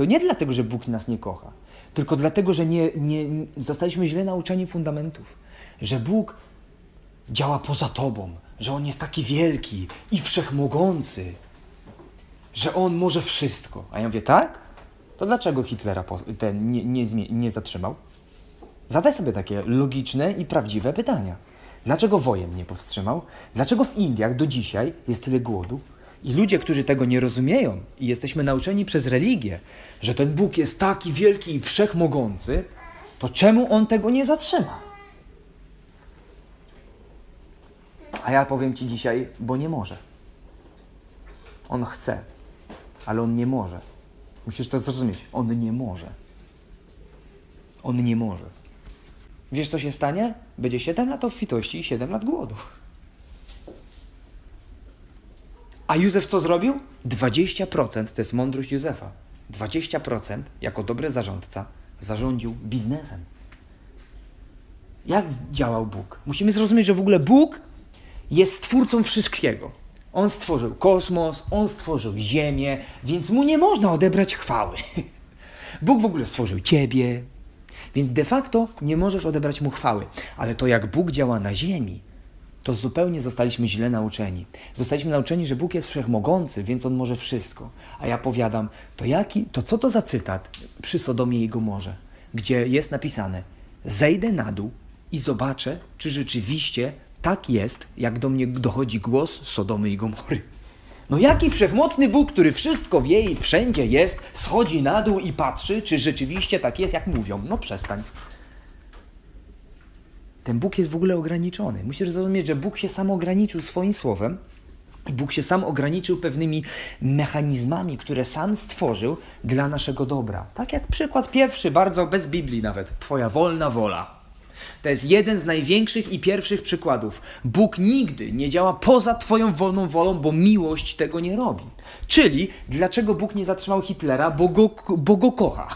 To nie dlatego, że Bóg nas nie kocha, tylko dlatego, że nie, nie, zostaliśmy źle nauczeni fundamentów. Że Bóg działa poza tobą, że On jest taki wielki i wszechmogący, że On może wszystko. A ja mówię, tak? To dlaczego Hitlera ten nie, nie, nie zatrzymał? Zadaj sobie takie logiczne i prawdziwe pytania. Dlaczego wojen nie powstrzymał? Dlaczego w Indiach do dzisiaj jest tyle głodu? I ludzie, którzy tego nie rozumieją i jesteśmy nauczeni przez religię, że ten Bóg jest taki wielki i wszechmogący, to czemu On tego nie zatrzyma? A ja powiem Ci dzisiaj, bo nie może. On chce, ale On nie może. Musisz to zrozumieć. On nie może. On nie może. Wiesz, co się stanie? Będzie 7 lat obfitości i 7 lat głodu. A Józef co zrobił? 20% to jest mądrość Józefa. 20% jako dobry zarządca zarządził biznesem. Jak działał Bóg? Musimy zrozumieć, że w ogóle Bóg jest stwórcą wszystkiego. On stworzył kosmos, on stworzył Ziemię, więc mu nie można odebrać chwały. Bóg w ogóle stworzył ciebie, więc de facto nie możesz odebrać mu chwały. Ale to, jak Bóg działa na Ziemi, to zupełnie zostaliśmy źle nauczeni. Zostaliśmy nauczeni, że Bóg jest wszechmogący, więc On może wszystko. A ja powiadam, to, jaki, to co to za cytat przy Sodomie i Gomorze, gdzie jest napisane: Zejdę na dół i zobaczę, czy rzeczywiście tak jest, jak do mnie dochodzi głos Sodomy i Gomory. No jaki wszechmocny Bóg, który wszystko wie i wszędzie jest, schodzi na dół i patrzy, czy rzeczywiście tak jest, jak mówią. No przestań. Ten Bóg jest w ogóle ograniczony. Musisz zrozumieć, że Bóg się sam ograniczył swoim słowem Bóg się sam ograniczył pewnymi mechanizmami, które sam stworzył dla naszego dobra. Tak jak przykład pierwszy, bardzo bez Biblii nawet. Twoja wolna wola. To jest jeden z największych i pierwszych przykładów. Bóg nigdy nie działa poza Twoją wolną wolą, bo miłość tego nie robi. Czyli dlaczego Bóg nie zatrzymał Hitlera? Bo go, bo go kocha.